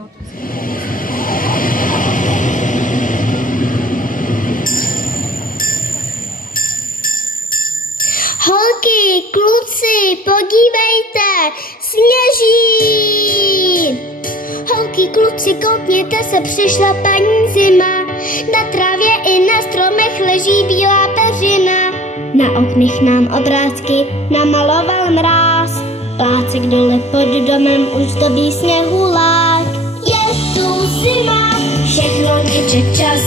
Holky, kluci, podívejte, sněží! Holky, kluci, koukněte se, přišla paní zima. Na trávě i na stromech leží bílá peřina. Na oknech nám obrázky namaloval mráz. Plácek dole pod domem už zdobí sněhulák. Je tu zima, všechno teče čas.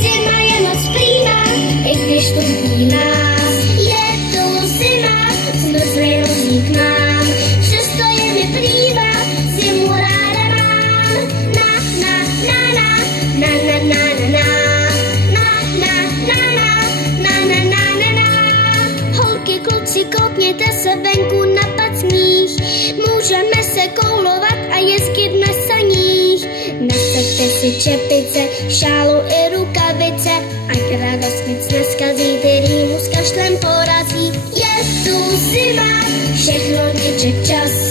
Zima je moc prýma, i když tu chybí nás. Je tu zima, zmrzlý nosík mám. Přesto je mi prýma, zimu ráda mám. Na na na na na na na na na na na na na na na na. Holky, kluci, koukněte se venku na pacních. Můžeme se koulovat a jezdit na saních. Nasaďte si čepice, šálu i rukavice, ať radost nic neskazí, který mu s kašlem porazí. Je tu zima, všechno teče čas.